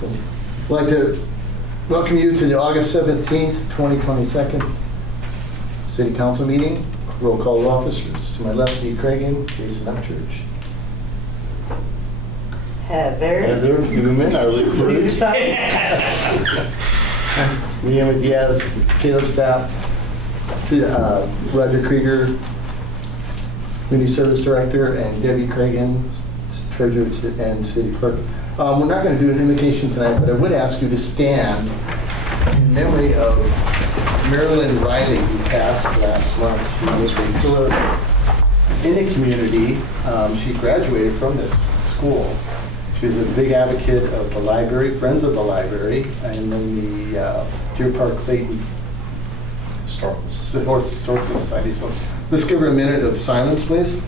So, I'd like to welcome you to the August 17th, 2022 City Council meeting. Roll call of officers. To my left, Dee Cragen, Jason Upchurch. Heather Newman, our recruiter. Liam Diaz, Caleb Staff, Roger Krieger, Community Service Director, and Debbie Cragen, Treasurer and City Clerk. We're not going to do an invocation tonight, but I would ask you to stand in memory of Marilyn Riley, who passed last month. She was a pillar in the community. She graduated from this school. She was a big advocate of the library, Friends of the Library, and then the Deer Park Clayton Historical Society. So let's give her a minute of silence, please.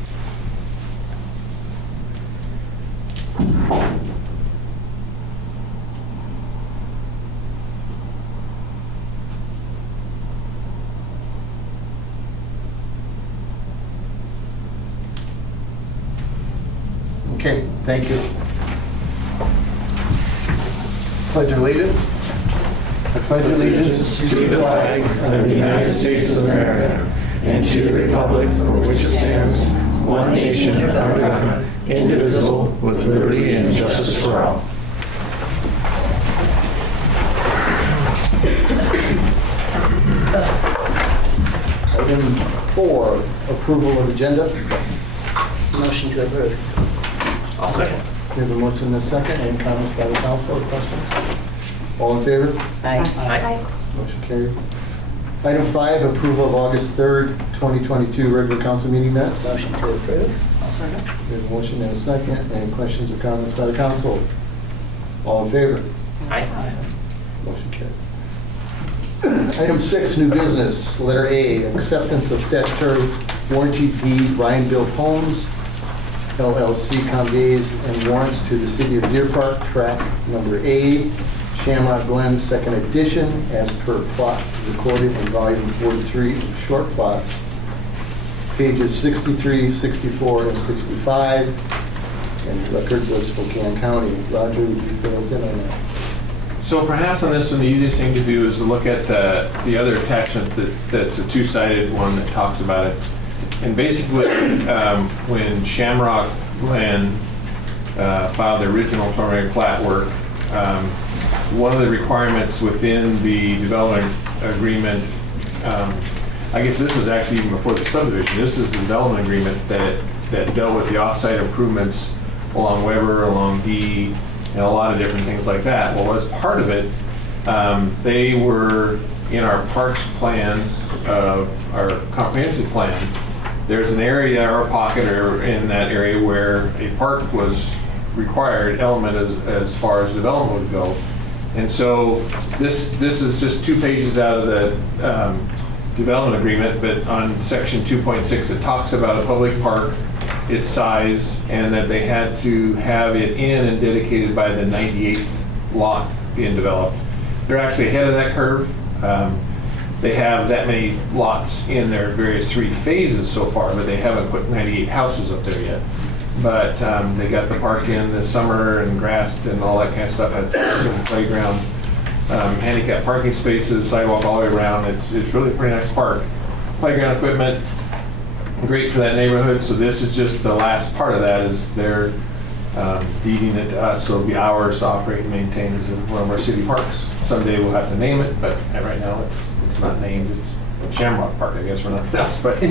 Okay, thank you. Pledge allegiance. I pledge allegiance to the flag of the United States of America and to the republic for which it stands, one nation under God, indivisible, with liberty and justice for all. Item 4, approval of agenda. motion to approve. I'll second. We have a motion and a second. Any comments by the council or questions? All in favor? Aye. Motion carried. Item 5, approval of August 3rd, 2022 regular council meeting minutes. Motion to approve. I'll second. We have a motion and a second. Any questions or comments by the council? All in favor? Aye. Motion carried. Item 6, new business. Letter A, acceptance of statutory warranty deed Ryan Bill Homes, LLC, conveys and warrants to the city of Deer Park, tract number A, Shamrock Glen, second edition, as per plot recorded in volume 43 in short plots, pages 63, 64, and 65, and records of Spokane County. Roger, would you fill us in on that? So perhaps on this one, the easiest thing to do is to look at the other attachment that's a two-sided one that talks about it. And basically, when Shamrock Glen filed the original preliminary plat work, one of the requirements within the development agreement, I guess this was actually even before the subdivision, this is the development agreement that dealt with the off-site improvements along Weber, along D, and a lot of different things like that. Well, as part of it, they were in our parks plan, our comprehensive plan. There's an area or a pocket or in that area where a park was required element as far as development would go. And so this is just 2 pages out of the development agreement, but on section 2.6 it talks about a public park, its size, and that they had to have it in and dedicated by the 98th lot being developed. They're actually ahead of that curve. They have that many lots in their various 3 phases so far, but they haven't put 98 houses up there yet. But they got the park in this summer and grassed and all that kind of stuff. Has the playground, handicap parking spaces, sidewalk all the way around. It's really a pretty nice park. Playground equipment, great for that neighborhood. So this is just the last part of that, is they're deeding it to us, so it'll be ours to operate and maintain as one of our city parks. Someday we'll have to name it, but right now it's not named. It's Shamrock Park, I guess, for nothing else. But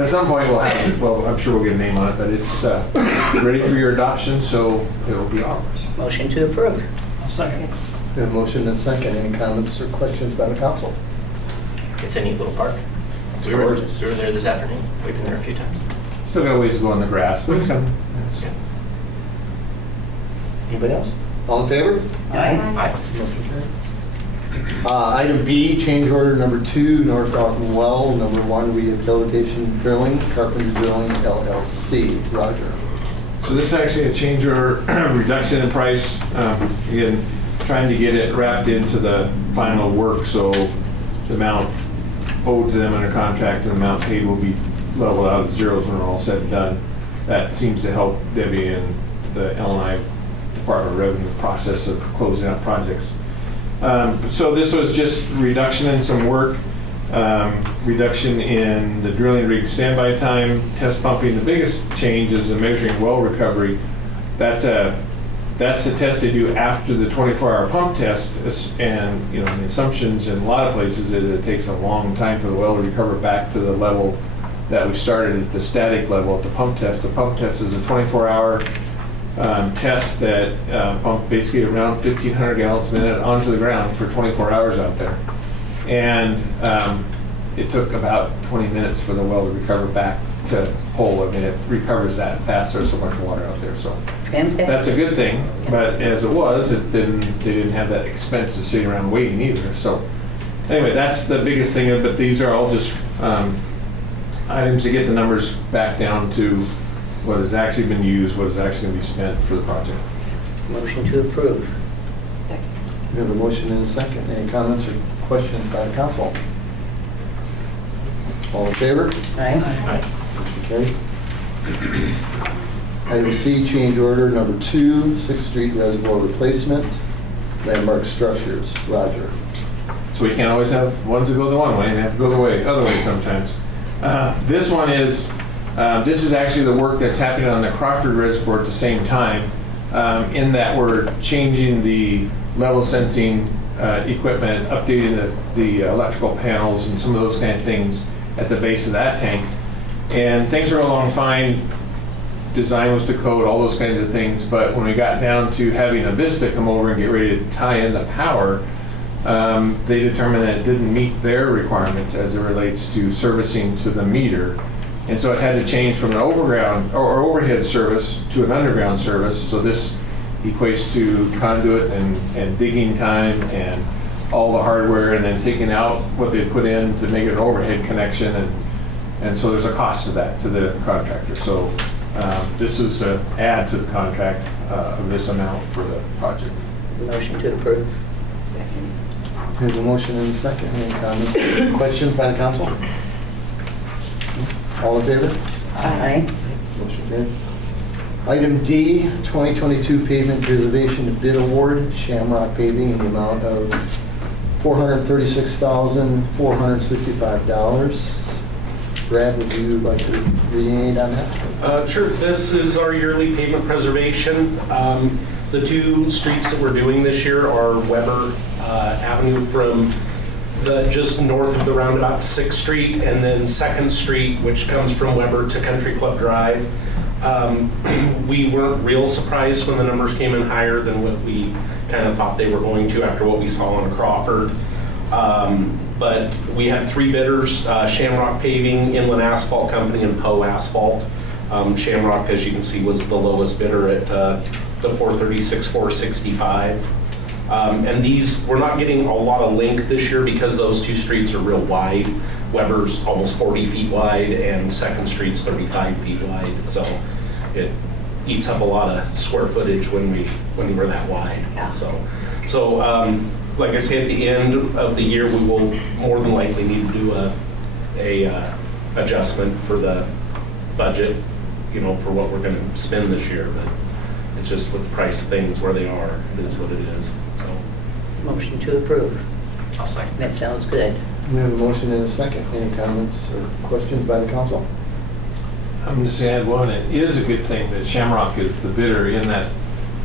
at some point we'll have it. Well, I'm sure we'll get a name on it, but it's ready for your adoption, so it will be ours. Motion to approve. I'll second. We have a motion and a second. Any comments or questions by the council? It's a neat little park. It's We were gorgeous. there this afternoon. We've been there a few times. Still got a ways to go on the grass, but it's coming. Yeah. Anybody else? All in favor? Aye. Motion carried. Item B, change order number 2, North Dalton Well, number 1, rehabilitation drilling, Carpenter Drilling LLC. Roger. So this is actually a change or reduction in price. Again, trying to get it wrapped into the final work, so the amount owed to them under contract and the amount paid will be leveled out at zeros when we're all said and done. That seems to help Debbie and the L&I Department of Revenue process of closing out projects. So this was just reduction in some work, reduction in the drilling rig standby time, test pumping. The biggest change is the measuring well recovery. That's the test they do after the 24-hour pump test, and the assumptions in a lot of places is it takes a long time for the well to recover back to the level that we started at, the static level at the pump test. The pump test is a 24-hour test that pumped basically around 1,500 gallons a minute onto the ground for 24 hours out there. And it took about 20 minutes for the well to recover back to whole. I mean, it recovers that fast. There's so much water out there. So Fantastic. that's a good thing. But as it was, they didn't have that expense of sitting around waiting either. So anyway, that's the biggest thing. But these are all just items to get the numbers back down to what has actually been used, what is actually going to be spent for the project. Motion to approve. Second. We have a motion and a second. Any comments or questions by the council? All in favor? Aye. Motion carried. Item C, change order number 2, 6th Street Reservoir Replacement, Landmark Structures. Roger. So we can't always have ones that go the one way, they have to go the other way sometimes. This one is, this is actually the work that's happening on the Crawford Reservoir at the same time, in that we're changing the level sensing equipment, updating the electrical panels and some of those kind of things at the base of that tank. And things are going along fine. Design was to code, all those kinds of things. But when we got down to having a Vista come over and get ready to tie in the power, they determined that it didn't meet their requirements as it relates to servicing to the meter. And so it had to change from an overground or overhead service to an underground service. So this equates to conduit and digging time and all the hardware, and then taking out what they put in to make it an overhead connection. And so there's a cost to that, to the contractor. So this is an add to the contract of this amount for the project. Motion to approve. Second. We have a motion and a second. Any comments or questions by the council? All in favor? Aye. Motion carried. Item D, 2022 pavement reservation bid award, Shamrock Paving, in the amount of $436,465. Brad, would you like to read on that? Sure. This is our yearly pavement preservation. The two streets that we're doing this year are Weber Avenue from just north of the roundabout to 6th Street, and then 2nd Street, which comes from Weber to Country Club Drive. We weren't real surprised when the numbers came in higher than what we kind of thought they were going to after what we saw on Crawford. But we had 3 bidders, Shamrock Paving, Inland Asphalt Company, and Poe Asphalt. Shamrock, as you can see, was the lowest bidder at the $436,465. And these, we're not getting a lot of length this year because those two streets are real wide. Weber's almost 40 feet wide and 2nd Street's 35 feet wide. So it eats up a lot of square footage when we're that wide. Yeah. So like I say, at the end of the year, we will more than likely need to do a adjustment for the budget, for what we're going to spend this year. But it's just with the price of things where they are, it is what it is. So. Motion to approve. I'll second. That sounds good. We have a motion and a second. Any comments or questions by the council? I'm just going to add one. It is a good thing that Shamrock is the bidder in that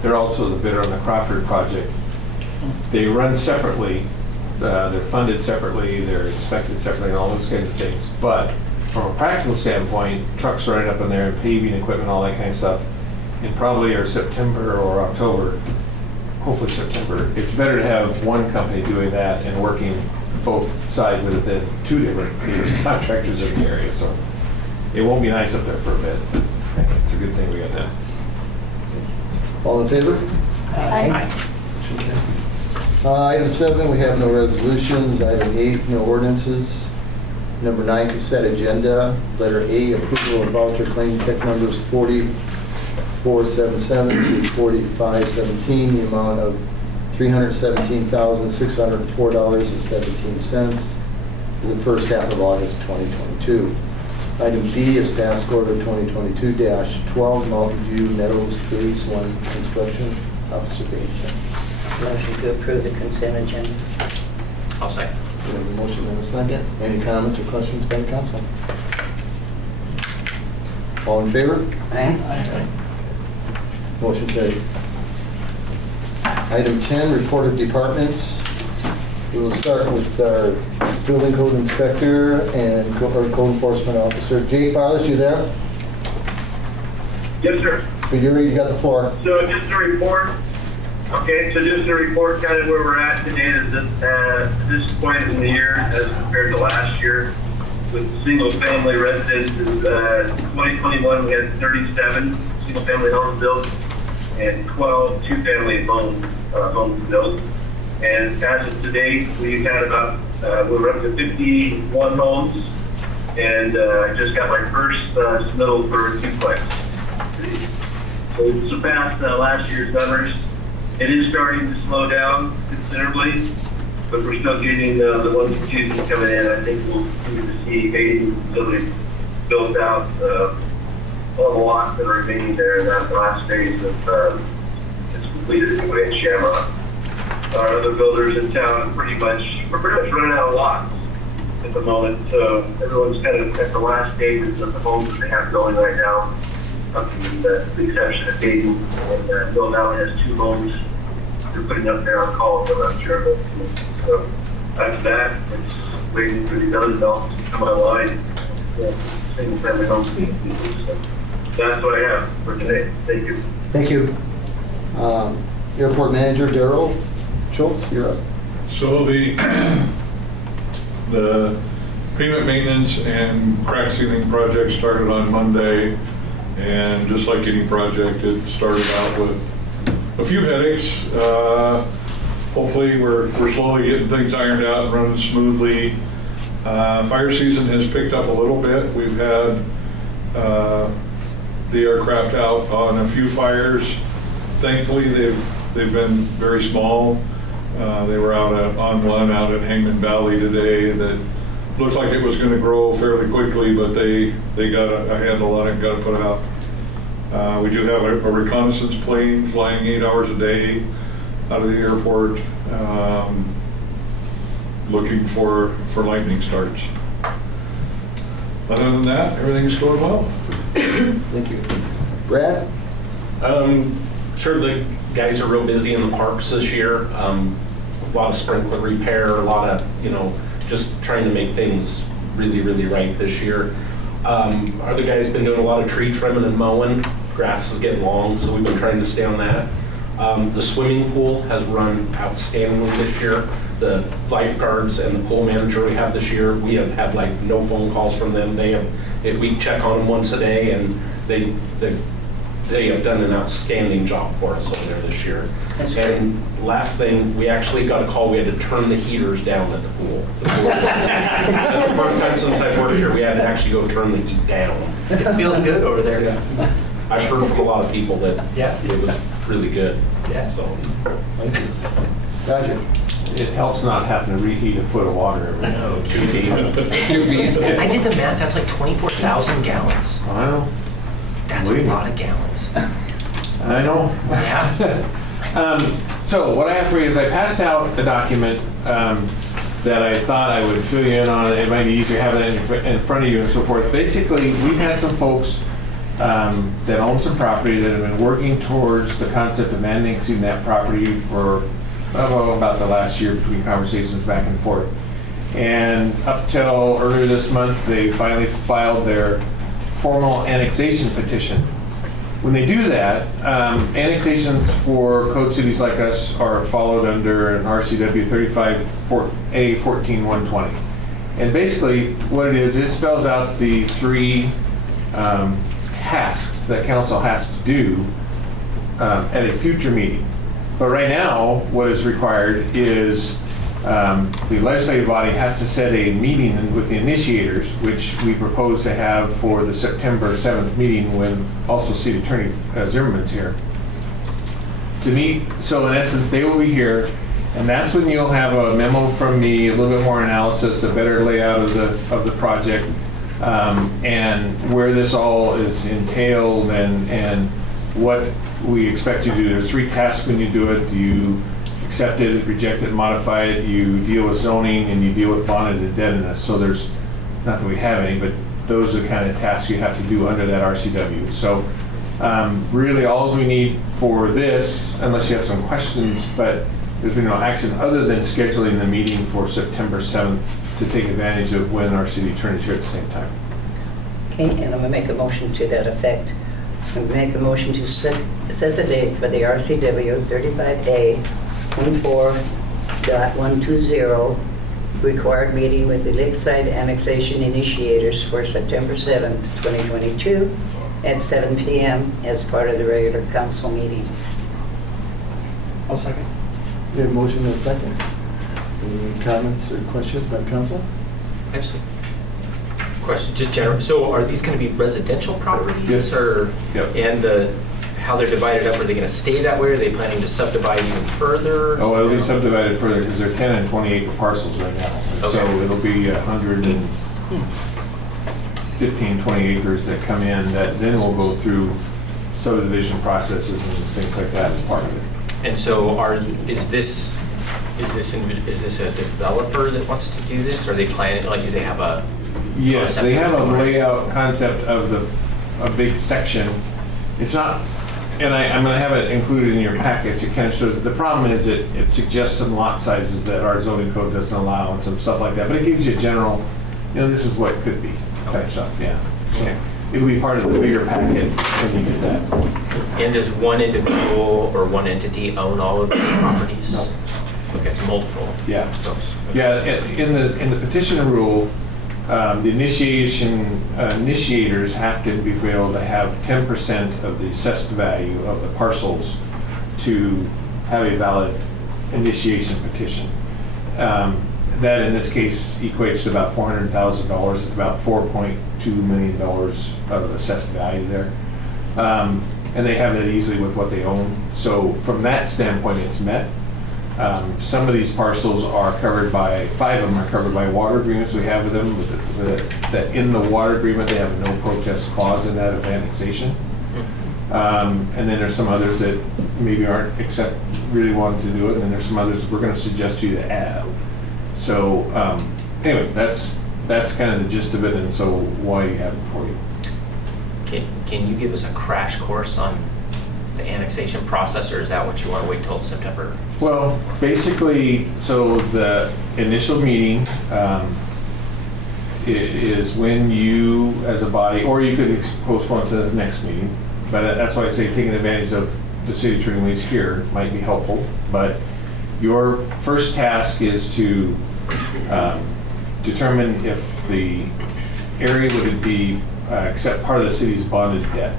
they're also the bidder on the Crawford project. They run separately. They're funded separately. They're inspected separately and all those kinds of things. But from a practical standpoint, trucks right up in there and paving equipment, all that kind of stuff, in probably our September or October, hopefully September, it's better to have one company doing that and working both sides of it than 2 different contractors in the area. So it won't be nice up there for a bit. It's a good thing we got that. All in favor? Aye. Item 7, we have no resolutions. Item 8, no ordinances. Number 9, consent agenda. Letter A, approval of voucher claim check numbers 4477 through 4517, the amount of $317,604.17 for the first half of August 2022. Item B is task order 2022-12, Mountain View Meadows Phase 1 construction. observation. Motion to approve the consent agenda. I'll second. We have a motion and a second. Any comments or questions by the council? All in favor? Aye. Motion carried. Item 10, report of departments. We will start with our building code inspector and our code enforcement officer. Jake Barles, you there? Yes, sir. You got the floor. So just a report. Okay, so just a report kind of where we're at today is that this point in the year as compared to last year with single-family residences, 2021 we had 37 single-family homes built and 12 two-family homes built. And as of today, we've had about, we're up to 51 homes, and I just got my first submittal for a duplex. So we surpassed last year's numbers. It is starting to slow down considerably, but we're still getting the ones and twos coming in. I think we'll continue to see 80 facilities built out on the lots that are remaining there in that last phase of it's completed anyway in Shamrock. Our other builders in town are pretty much running out of lots at the moment, so everyone's kind of at the last stages of the homes that they have going right now, up to the exception of Dayton. And Bill now has 2 homes they're putting up there on call, so I'm sure. So after that, it's waiting for these other developments to come online. Single family homes. So that's what I have for today. Thank you. Thank you. Airport manager Daryl Schultz, you're up. So the pavement maintenance and crack sealing project started on Monday, and just like any project, it started out with a few headaches. Hopefully we're slowly getting things ironed out and running smoothly. Fire season has picked up a little bit. We've had the aircraft out on a few fires. Thankfully, they've been very small. They were out on one out at Hangman Valley today that looked like it was going to grow fairly quickly, but they got a handle on it and got it put out. We do have a reconnaissance plane flying 8 hours a day out of the airport, looking for lightning starts. Other than that, everything's going well. Thank you. Brad? Sure, the guys are real busy in the parks this year. A lot of sprinkler repair, a lot of, just trying to make things really, really right this year. Other guys been doing a lot of tree trimming and mowing. Grass is getting long, so we've been trying to stay on that. The swimming pool has run outstandingly this year. The lifeguards and the pool manager we have this year, we have had like no phone calls from them. We check on them once a day, and they have done an outstanding job for us over there this year. And last thing, we actually got a call, we had to turn the heaters down at the pool. That's the first time since I've worked here, we had to actually go turn the heat down. It feels good over there. Yeah. I've heard from a lot of people that it was really good. Yeah. So. Thank you. Roger? It helps not having to reheat a foot of water every No, 2 feet. 2 feet. I did the math, that's like 24,000 gallons. Wow. That's a lot of gallons. I know. Yeah. So what I have for you is I passed out a document that I thought I would fill you in on. It might be easier having it in front of you and so forth. Basically, we've had some folks that own some property that have been working towards the concept of annexing that property for about the last year between conversations back and forth. And up till earlier this month, they finally filed their formal annexation petition. When they do that, annexations for code cities like us are followed under an RCW 35A 14120. And basically what it is, it spells out the 3 tasks that council has to do at a future meeting. But right now, what is required is the legislative body has to set a meeting with the initiators, which we propose to have for the September 7th meeting when also City Attorney Zimmerman's here to meet. So in essence, they will be here, and that's when you'll have a memo from me, a little bit more analysis, a better layout of the project, and where this all is entailed and what we expect you to do. There's 3 tasks when you do it. You accept it, reject it, modify it, you deal with zoning, and you deal with bonded indebtedness. So there's, not that we have any, but those are the kind of tasks you have to do under that RCW. So really all we need for this, unless you have some questions, but there's been no action other than scheduling the meeting for September 7th to take advantage of when our city attorney is here at the same time. Okay, and I'm gonna make a motion to that effect. I'm gonna make a motion to set the date for the RCW 35A 24.120 required meeting with the Lakeside Annexation Initiators for September 7th, 2022 at 7 p.m. as part of the regular council meeting. I'll second. We have a motion and a second. Any comments or questions by council? Actually, question, just general, so are these going to be residential properties? Yes. Or, Yep. and how they're divided up, are they going to stay that way? Are they planning to subdivide even further? Oh, it'll be subdivided further because they're 10 and 20 acre parcels right now. And so Okay. it'll be 115, 20 acres that come in that then will go through subdivision processes and things like that as part of it. And so is this a developer that wants to do this? Are they planning, like, do they have a? Yes, they have a concept? layout concept of a big section. It's not, and I'm going to have it included in your packets. It kind of shows, the problem is it suggests some lot sizes that our zoning code doesn't allow and some stuff like that, but it gives you a general, this is what it could be type stuff, yeah. Okay. It would be part of the bigger packet when you get that. And does one individual or one entity own all of these properties? No. Okay, it's multiple. Yeah. Folks. Okay. Yeah, in the petition rule, the initiators have to be able to have 10% of the assessed value of the parcels to have a valid initiation petition. That in this case equates to about $400,000. It's about $4.2 million of assessed value there. And they have that easily with what they own. So from that standpoint, it's met. Some of these parcels are covered by, 5 of them are covered by water agreements we have with them, that in the water agreement, they have a no protest clause in that of annexation. And then there's some others that maybe aren't, except really wanting to do it, and then there's some others we're going to suggest to you to add. So anyway, that's kind of the gist of it, and so why you have it for you. Can you give us a crash course on the annexation process, or is that what you want to wait till September? Well, basically, so the initial meeting is when you, as a body, or you could postpone to the next meeting, but that's why I say taking advantage of the city attorney when he's here might be helpful. But your first task is to determine if the area would be accept part of the city's bonded debt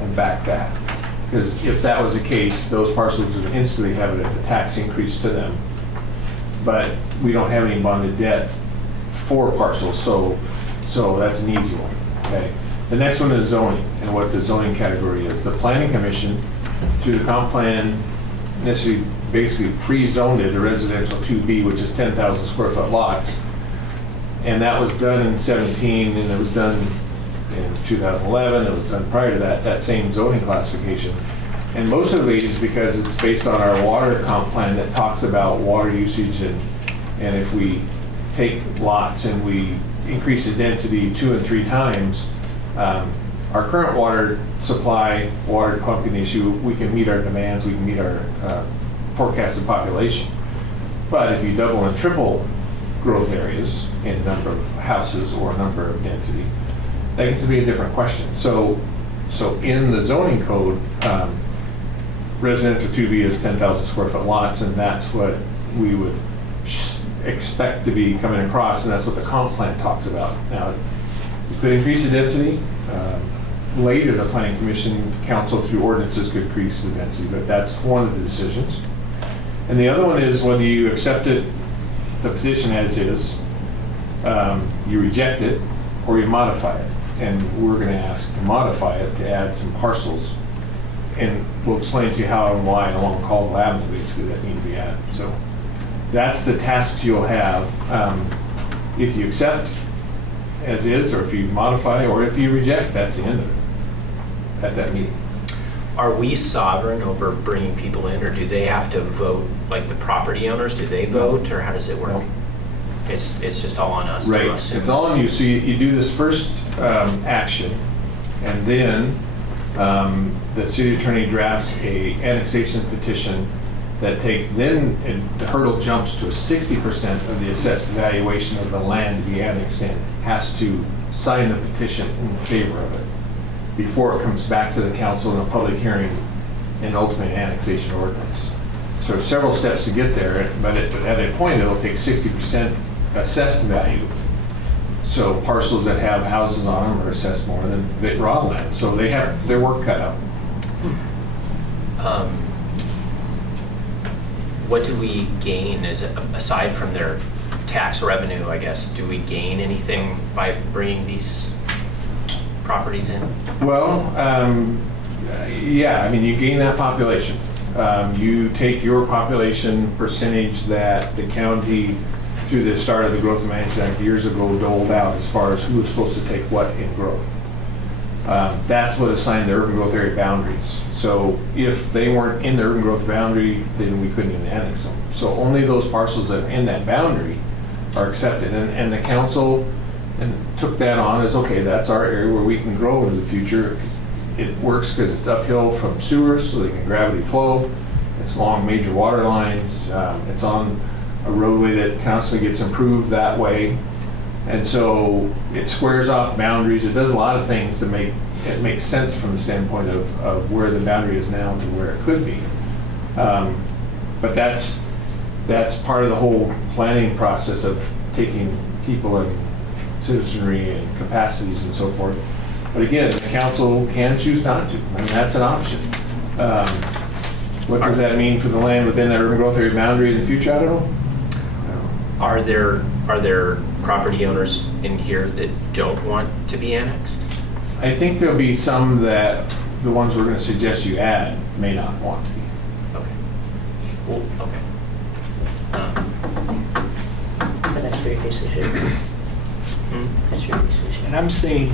and back that. Because if that was the case, those parcels would instantly have a tax increase to them. But we don't have any bonded debt for parcels, so that's an easy one. Okay. The next one is zoning, and what the zoning category is. The Planning Commission, through the comp plan, necessarily basically pre-zoned it, a residential 2B, which is 10,000 square foot lots. And that was done in 17, and it was done in 2011, it was done prior to that same zoning classification. And most of it is because it's based on our water comp plan that talks about water usage, and if we take lots and we increase the density 2 and 3 times, our current water supply, water pumping issue, we can meet our demands, we can meet our forecasted population. But if you double and triple growth areas in number of houses or number of density, that gets to be a different question. So in the zoning code, residential 2B is 10,000 square foot lots, and that's what we would expect to be coming across, and that's what the comp plan talks about. Now, you could increase the density. Later, the Planning Commission council through ordinances could increase the density, but that's one of the decisions. And the other one is whether you accept it, the petition as is, you reject it, or you modify it. And we're going to ask to modify it to add some parcels. And we'll explain to you how and why along Caldwell Avenue, basically, that need to be added. So that's the tasks you'll have. If you accept as is, or if you modify, or if you reject, that's the end of it at that meeting. Are we sovereign over bringing people in, or do they have to vote, like the property owners, do they vote, or how does it work? No. It's just all on us Right, to assume? it's all on you. So you do this first action, and then the city attorney drafts a annexation petition that takes, then the hurdle jumps to a 60% of the assessed valuation of the land to be annexed in, has to sign the petition in favor of it before it comes back to the council in a public hearing and ultimately annexation ordinance. So several steps to get there, but at a point it'll take 60% assessed value. So parcels that have houses on them are assessed more than raw land. So they have their work cut out. What do we gain aside from their tax revenue, I guess? Do we gain anything by bringing these properties in? Well, yeah, I mean, you gain that population. You take your population percentage that the county, through the start of the Growth Management Act years ago, doled out as far as who was supposed to take what in growth. That's what assigned the urban growth area boundaries. So if they weren't in the urban growth boundary, then we couldn't even annex them. So only those parcels that are in that boundary are accepted. And the council took that on as, okay, that's our area where we can grow in the future. It works because it's uphill from sewers, so they can gravity flow. It's along major water lines. It's on a roadway that constantly gets improved that way. And so it squares off boundaries. It does a lot of things to make it make sense from the standpoint of where the boundary is now to where it could be. But that's part of the whole planning process of taking people and citizenry and capacities and so forth. But again, the council can choose not to. I mean, that's an option. What does that mean for the land within the urban growth area boundary in the future? I don't know. Are there property owners in here that don't want to be annexed? I think there'll be some that the ones we're going to suggest you add may not want to be. Okay. Well, okay. But that's your decision. That's your decision. And I'm seeing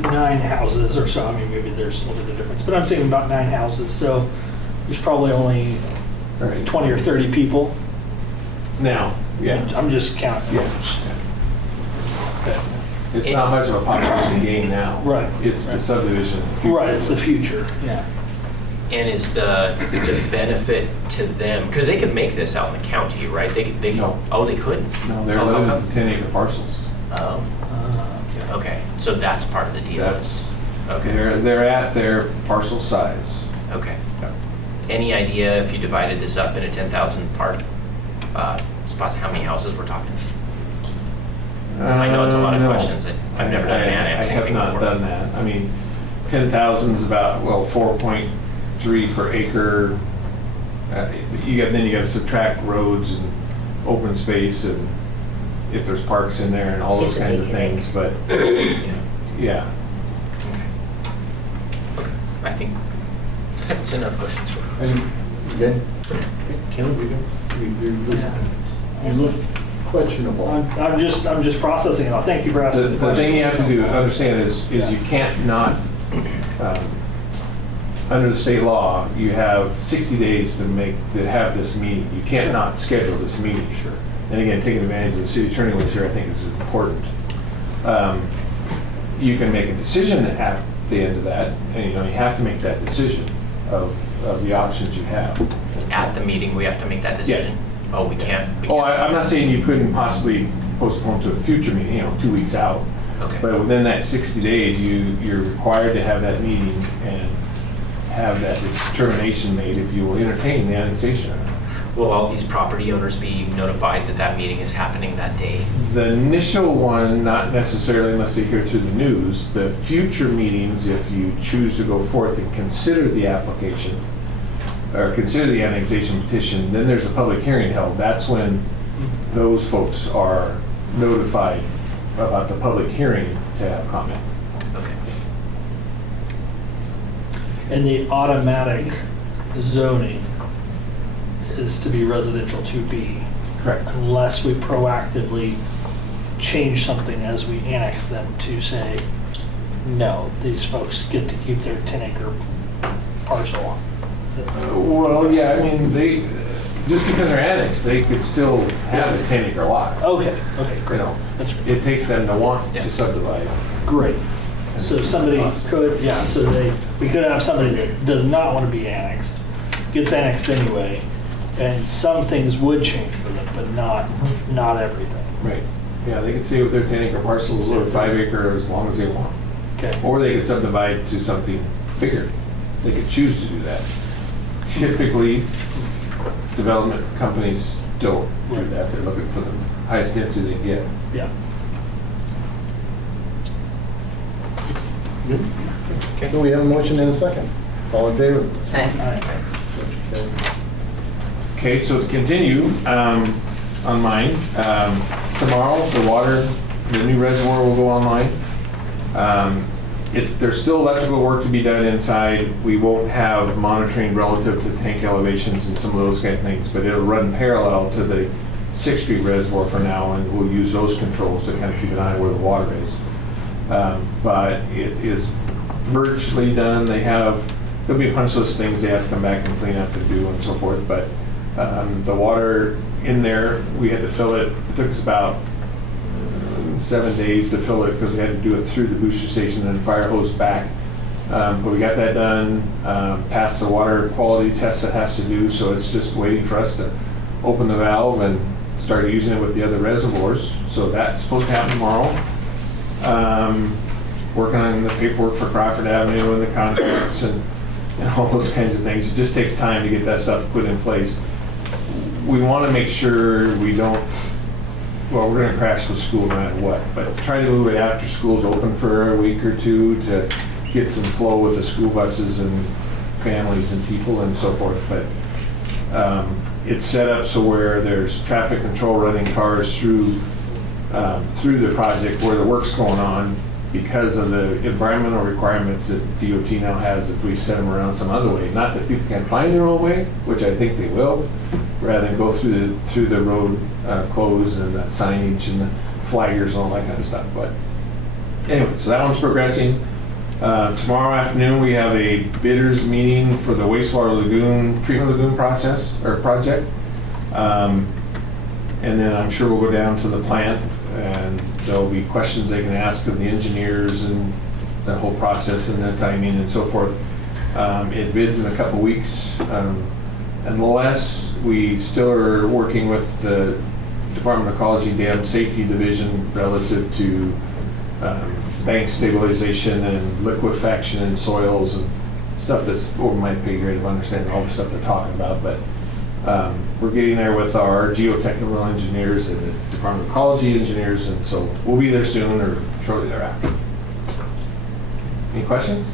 9 houses or so. I mean, maybe there's a little bit of difference, but I'm seeing about 9 houses. So there's probably only All right. 20 or 30 people. Now, yeah. I'm just counting. Yeah. It's not much of a population gain now. Right. It's the Right. subdivision. Right, it's the future. Yeah. And is the benefit to them, because they could make this out in the county, right? They could, No. Oh, they couldn't? No, they're Oh, how limited come? to 10-acre parcels. Oh, Okay. okay. So that's part of the deal. That's, Okay. they're at their parcel size. Okay. Yeah. Any idea if you divided this up into 10,000 part spots, how many houses we're talking? I know it's a lot of No. questions. I've never done an annexing I have thing not before. done that. I mean, 10,000 is about, 4.3 per acre. Then you got to subtract roads and open space and if there's parks in there and all those It's a kinds of big things. But yeah. Okay. I think that's enough questions for me. Are you good? Kim, you look questionable. I'm just processing it all. Thank you for asking the The question. thing you have to understand is you can't not, under the state law, you have 60 days to have this meeting. You can't not schedule this meeting. Sure. And again, taking advantage of the city attorney was here, I think is important. You can make a decision at the end of that, and you have to make that decision of the options you have. At the meeting, we have to make that decision? Oh, we can't? Oh, I'm not saying you couldn't possibly postpone to a future meeting, 2 weeks out. Okay. But within that 60 days, you're required to have that meeting and have that determination made if you will entertain the annexation. Will all these property owners be notified that that meeting is happening that day? The initial one, not necessarily unless they hear through the news. The future meetings, if you choose to go forth and consider the application, or consider the annexation petition, then there's a public hearing held. That's when those folks are notified about the public hearing to have comment. Okay. And the automatic zoning is to be residential 2B Correct. unless we proactively change something as we annex them to say, no, these folks get to keep their 10-acre parcel. Is it- Well, yeah, I mean, just because they're annexed, they could still have a 10-acre lot. Okay, You great. know, That's great. it takes them to want Yeah. to subdivide. Great. So somebody could, we could have somebody that does not want to be annexed, gets annexed anyway, and some things would change for them, but not everything. Right. Yeah, they could stay with their 10-acre parcels or 5-acre as long as they want. Okay. Or they could subdivide to something bigger. They could choose to do that. Typically, development companies don't do that. They're looking for the highest density they get. Yeah. Good. So we have a motion and a second. All in favor? Aye. All right. Okay, so to continue on mine, tomorrow the new reservoir will go online. There's still electrical work to be done inside. We won't have monitoring relative to tank elevations and some of those kind of things, but it'll run parallel to the 6th Street Reservoir for now, and we'll use those controls to kind of keep an eye on where the water is. But it is virtually done. There'll be a bunch of those things they have to come back and clean up and do and so forth, but the water in there, we had to fill it. It took us about 7 days to fill it because we had to do it through the booster station and fire hose back. But we got that done, passed the water quality test it has to do, so it's just waiting for us to open the valve and start using it with the other reservoirs. So that's supposed to happen tomorrow. Working on the paperwork for Crawford Avenue and the contracts and all those kinds of things. It just takes time to get that stuff put in place. We want to make sure we don't, well, we're going to crash with school no matter what, but try to move it after school's open for a week or two to get some flow with the school buses and families and people and so forth. But it's set up so where there's traffic control running cars through the project where the work's going on because of the environmental requirements that DOT now has if we set them around some other way. Not that people can't find their own way, which I think they will, rather than go through the road closed and that signage and the flaggers and all that kind of stuff. But anyway, so that one's progressing. Tomorrow afternoon we have a bidders meeting for the wastewater treatment lagoon project. And then I'm sure we'll go down to the plant and there'll be questions they can ask of the engineers and the whole process and the timing and so forth. It bids in a couple weeks. Unless we still are working with the Department of Ecology Dam Safety Division relative to bank stabilization and liquefaction in soils and stuff that's over my pay grade of understanding all the stuff they're talking about. But we're getting there with our geotechnical engineers and the Department of Ecology engineers, and so we'll be there soon or shortly thereafter. Any questions?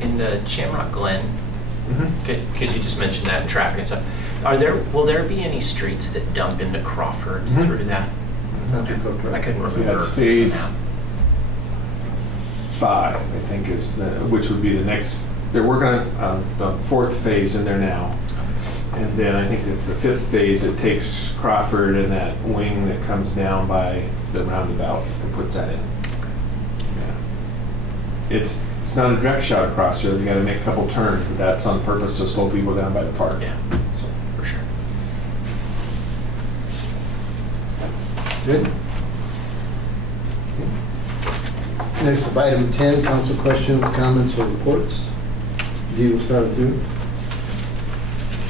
In the Shamrock Glen, because you just mentioned that and traffic and stuff, will there be any streets that dump into Crawford through that? Not to go through. I couldn't remember. Yeah, it's phase 5, I think, which would be the next. They're working on the 4th phase in there now. And then I think it's the 5th phase that takes Crawford and that wing that comes down by the roundabout and puts that in. Yeah. It's not a direct shot across here. They got to make a couple turns, but that's on purpose to slow people down by the park. Yeah, So. for sure. Good. Next, up, item 10, council questions, comments, or reports. Dee, we'll start with you.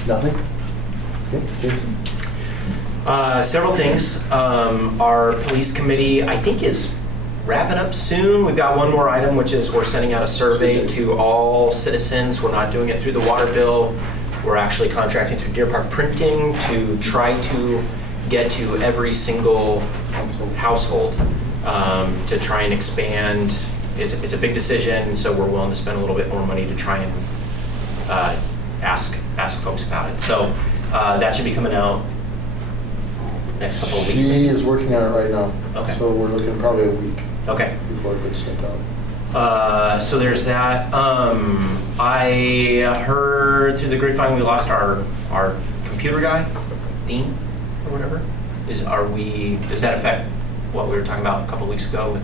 Nothing? Okay, Jason? Several things. Our police committee, I think, is wrapping up soon. We've got one more item, which is we're sending out a survey to all citizens. We're not doing it through the water bill. We're actually contracting through Deer Park Printing to try to get to every single household to try and expand. It's a big decision, so we're willing to spend a little bit more money to try and ask folks about it. So that should be coming out next couple of weeks. She Maybe. is working on it right now. Okay. So we're looking probably a week Okay. before it gets sent out. So there's that. I heard through the grapevine we lost our computer guy, Dean, or whatever. Does that affect what we were talking about a couple weeks ago with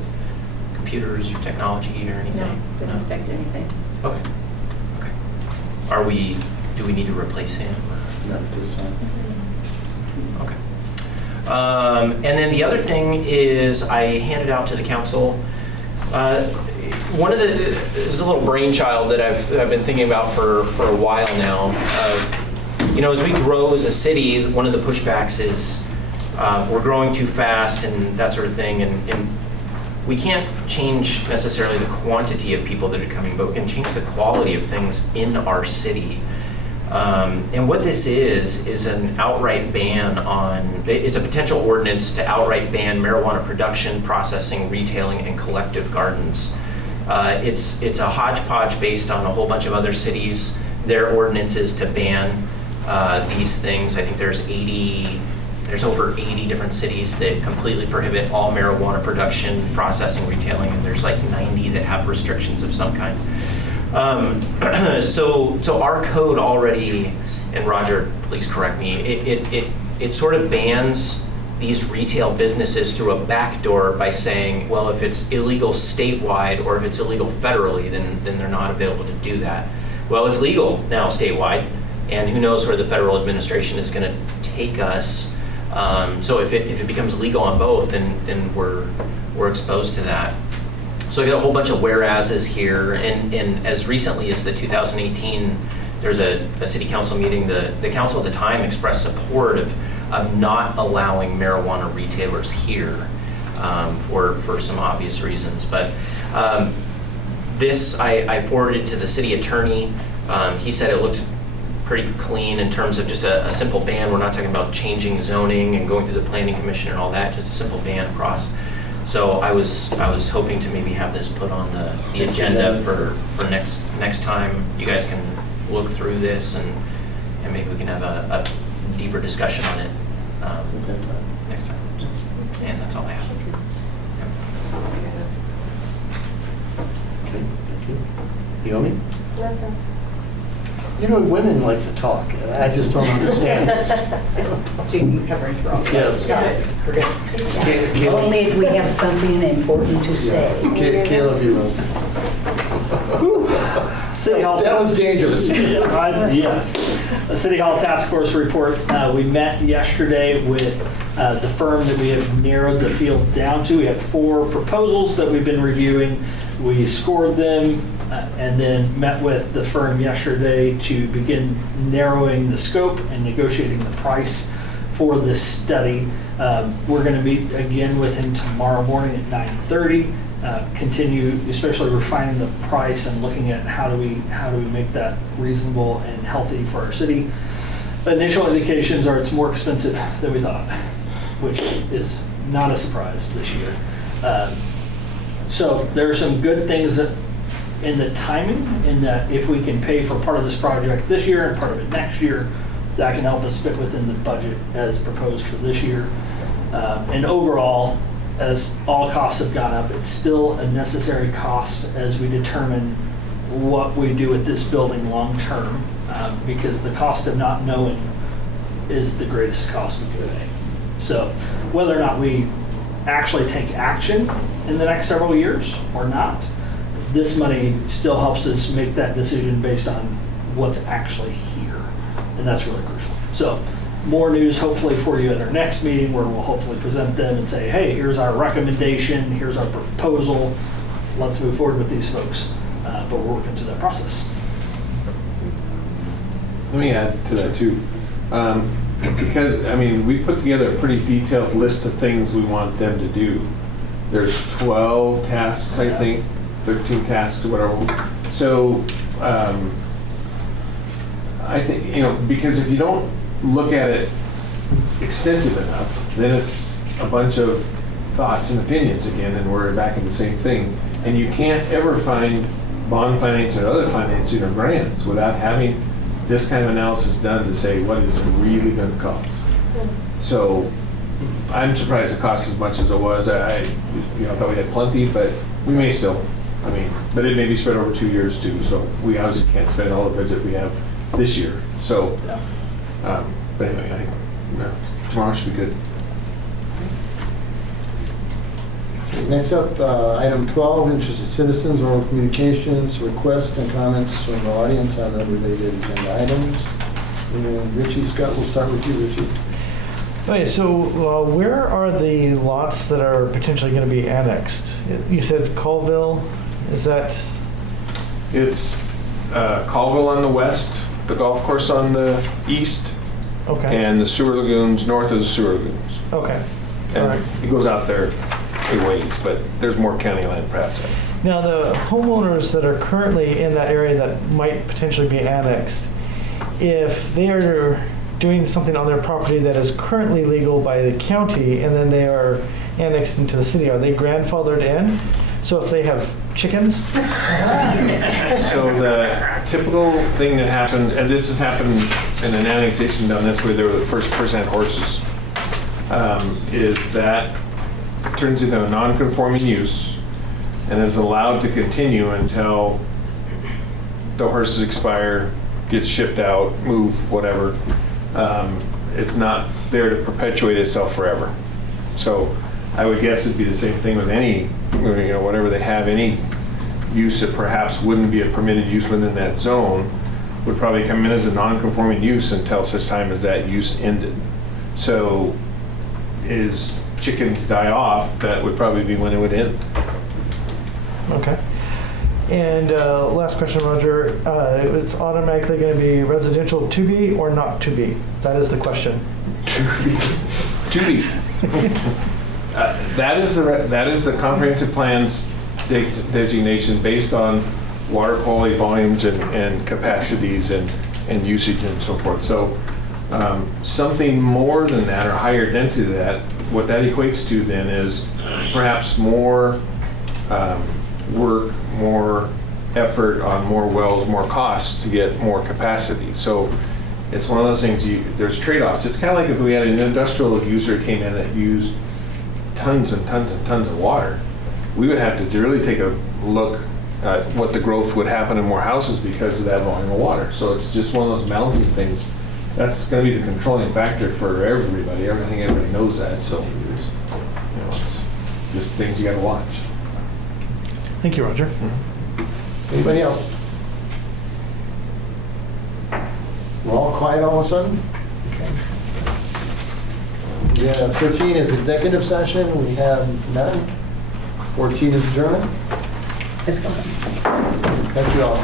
computers or technology or anything? No, doesn't affect anything. Okay. Okay. Do we need to replace him? Not at this time. Okay. And then the other thing is I handed out to the council, this is a little brainchild that I've been thinking about for a while now. As we grow as a city, one of the pushbacks is we're growing too fast and that sort of thing, and we can't change necessarily the quantity of people that are coming, but we can change the quality of things in our city. And what this is an outright ban on, it's a potential ordinance to outright ban marijuana production, processing, retailing, and collective gardens. It's a hodgepodge based on a whole bunch of other cities, their ordinances to ban these things. I think there's over 80 different cities that completely prohibit all marijuana production, processing, retailing, and there's like 90 that have restrictions of some kind. So our code already, and Roger, please correct me, it sort of bans these retail businesses through a back door by saying, well, if it's illegal statewide or if it's illegal federally, then they're not available to do that. Well, it's legal now statewide, and who knows where the federal administration is going to take us. So if it becomes legal on both, then we're exposed to that. So I got a whole bunch of whereases here, and as recently as the 2018, there's a city council meeting. The council at the time expressed support of not allowing marijuana retailers here for some obvious reasons. But this I forwarded to the city attorney. He said it looked pretty clean in terms of just a simple ban. We're not talking about changing zoning and going through the planning commission and all that, just a simple ban across. So I was hoping to maybe have this put on the agenda for next time. You guys can look through this and maybe we can have a deeper discussion on it next time. And that's all I have. Okay, thank you. Naomi? Women like to talk, and I just don't understand this. Jason's covering for all. Yes. Got it. We're good. Caleb, Only if we have something important to say. Caleb, you know. City Hall. That was dangerous. Yes. The City Hall Task Force report. We met yesterday with the firm that we have narrowed the field down to. We had 4 proposals that we've been reviewing. We scored them and then met with the firm yesterday to begin narrowing the scope and negotiating the price for this study. We're going to meet again with him tomorrow morning at 9:30. Continue, especially refining the price and looking at how do we make that reasonable and healthy for our city. Initial indications are it's more expensive than we thought, which is not a surprise this year. So there are some good things in the timing, in that if we can pay for part of this project this year and part of it next year, that can help us fit within the budget as proposed for this year. And overall, as all costs have gone up, it's still a necessary cost as we determine what we do with this building long term, because the cost of not knowing is the greatest cost we can pay. So whether or not we actually take action in the next several years or not, this money still helps us make that decision based on what's actually here, and that's really crucial. So more news hopefully for you at our next meeting, where we'll hopefully present them and say, hey, here's our recommendation, here's our proposal, let's move forward with these folks. But we're working through that process. Let me add to that too. Because, we put together a pretty detailed list of things we want them to do. There's 12 tasks, I think, 13 tasks or whatever. So I think, because if you don't look at it extensive enough, then it's a bunch of thoughts and opinions again, and we're back in the same thing. And you can't ever find bond financing or other financing or grants without having this kind of analysis done to say what is it really going to cost. So I'm surprised it costs as much as it was. I thought we had plenty, but we may still. But it may be spread over 2 years too. So we obviously can't spend all the budget we have this year. So, but anyway, I think tomorrow should be good. Next up, item 12, interested citizens, oral communications, requests and comments from the audience on unrelated agenda items. And Richie Scott, we'll start with you, Richie. Okay, so where are the lots that are potentially going to be annexed? You said Colville, is that? It's Colville on the west, the golf course on the east, Okay, and the sewer lagoons north of the sewer lagoons. okay. All right. And it goes out there a ways, but there's more county land past that. Now, the homeowners that are currently in that area that might potentially be annexed, if they are doing something on their property that is currently legal by the county and then they are annexed into the city, are they grandfathered in? So if they have chickens? So the typical thing that happened, and this has happened in an annexation down this way, they were the first person had horses, is that turns into a non-conforming use and is allowed to continue until the horses expire, get shipped out, move, whatever. It's not there to perpetuate itself forever. So I would guess it'd be the same thing with any, whatever they have, any use that perhaps wouldn't be a permitted use within that zone would probably come in as a non-conforming use until such time as that use ended. So as chickens die off, that would probably be when it would end. Okay. And last question, Roger. It's automatically going to be residential to be or not to be? That is the question. To be. That is the comprehensive plan's designation based on water quality volumes and capacities and usage and so forth. So something more than that or higher density than that, what that equates to then is perhaps more work, more effort on more wells, more costs to get more capacity. So it's one of those things, there's trade-offs. It's kind of like if we had an industrial user came in that used tons and tons and tons of water. We would have to really take a look at what the growth would happen in more houses because of that volume of water. So it's just one of those balancing things. That's going to be the controlling factor for everybody. Everybody knows that. So it's just things you got to watch. Thank you, Roger. Anybody else? We're all quiet all of a sudden? Okay. Yeah, 13 is executive session. We have none. 14 is adjournment. Let's go. Thank you all.